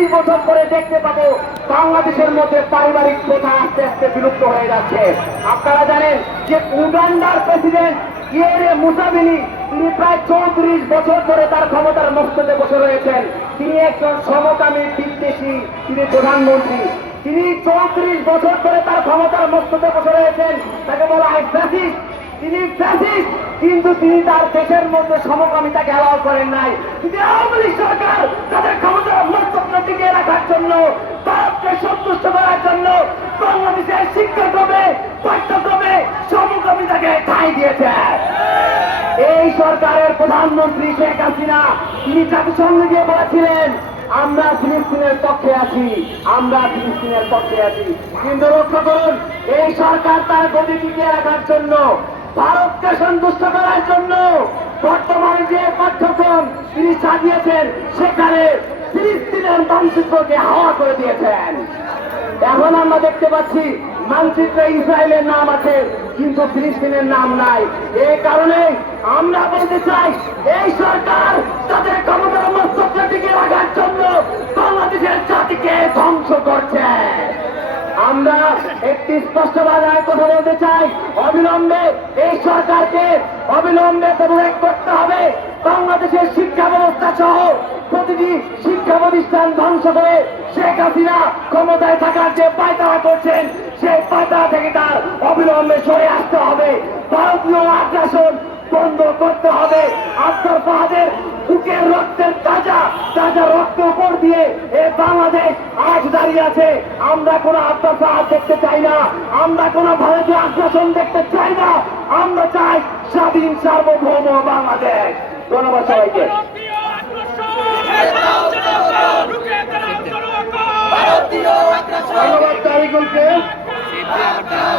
তিরিশ বছর পরে দেখতে পাবো, বাংলাদেশের মধ্যে পারিবারিক প্রথা আস্তে আস্তে বিলুপ্ত হয়ে যাচ্ছে। আপনারা জানেন যে উগান্ডার প্রেসিডেন্ট ইয়েরে মুসাবিনি তিনি প্রায় চৌত্রিশ বছর ধরে তার ক্ষমতার মস্ততে বসে রয়েছেন। তিনি একজন সমকামী বিদ্বেষী, তিনি প্রধানমন্ত্রী। তিনি চৌত্রিশ বছর ধরে তার ক্ষমতার মস্ততে বসে রয়েছেন। তাকে বলা হয় ফ্যাসিস্ট তিনি ফ্যাসিস্ট কিন্তু তিনি তার দেশের মধ্যে সমকামিতাকে অ্যালাউ করেন নাই। কিন্তু আওয়ামী লীগ সরকার তাদের ক্ষমতার মস্তকে টিকিয়ে রাখার জন্য ভারতকে সন্তুষ্ট করার জন্য বাংলাদেশের শিক্ষাক্রমে, পাঠ্যক্রমে সমকামিতাকে ঠাঁই দিয়েছে। এই সরকারের প্রধানমন্ত্রী শেখ হাসিনা তিনি জাতিসংঘে গিয়ে বলেছিলেন, আমরা ফিলিস্তিনের পক্ষে আছি, আমরা ফিলিস্তিনের পক্ষে আছি। কিন্তু লক্ষ্য করুন, এই সরকার তার গতি টিকিয়ে রাখার জন্য, ভারতকে সন্তুষ্ট করার জন্য বর্তমানে যে পাঠ্যক্রম তিনি সাজিয়েছেন, সেখানে ফিলিস্তিনের মানচিত্রকে হাওয়া করে দিয়েছেন। এখন আমরা দেখতে পাচ্ছি মানচিত্রে ইসরায়েলের নাম আছে, কিন্তু ফিলিস্তিনের নাম নাই। এই কারণে আমরা বলতে চাই, এই সরকার তাদের ক্ষমতার মস্তককে টিকে রাখার জন্য বাংলাদেশের জাতিকে ধ্বংস করছে। আমরা একটি স্পষ্ট বাজায় কথা বলতে চাই, অবিলম্বে এই সরকারকে অবিলম্বে পদত্যাগ করতে হবে। সহ প্রতিটি শিক্ষা প্রতিষ্ঠান ধ্বংস করে শেখ হাসিনা ক্ষমতায় থাকার যে পায়তারা করছেন, সেই পায়তারা থেকে তার অবিলম্বে সরে আসতে হবে। ভারতীয় আগ্রাসন বন্ধ করতে হবে। আব্দুল ফাহাদের বুকের রক্তের তাজা তাজা রক্ত উপর দিয়ে এ বাংলাদেশ আজ দাঁড়িয়ে আছে। আমরা কোনো আব্দুল ফাহাদ দেখতে চাই না। আমরা কোনো ভারতীয় আগ্রাসন দেখতে চাই না। আমরা চাই স্বাধীন সার্বভৌম বাংলাদেশ। ধন্যবাদ সবাইকে। তারিকুলকে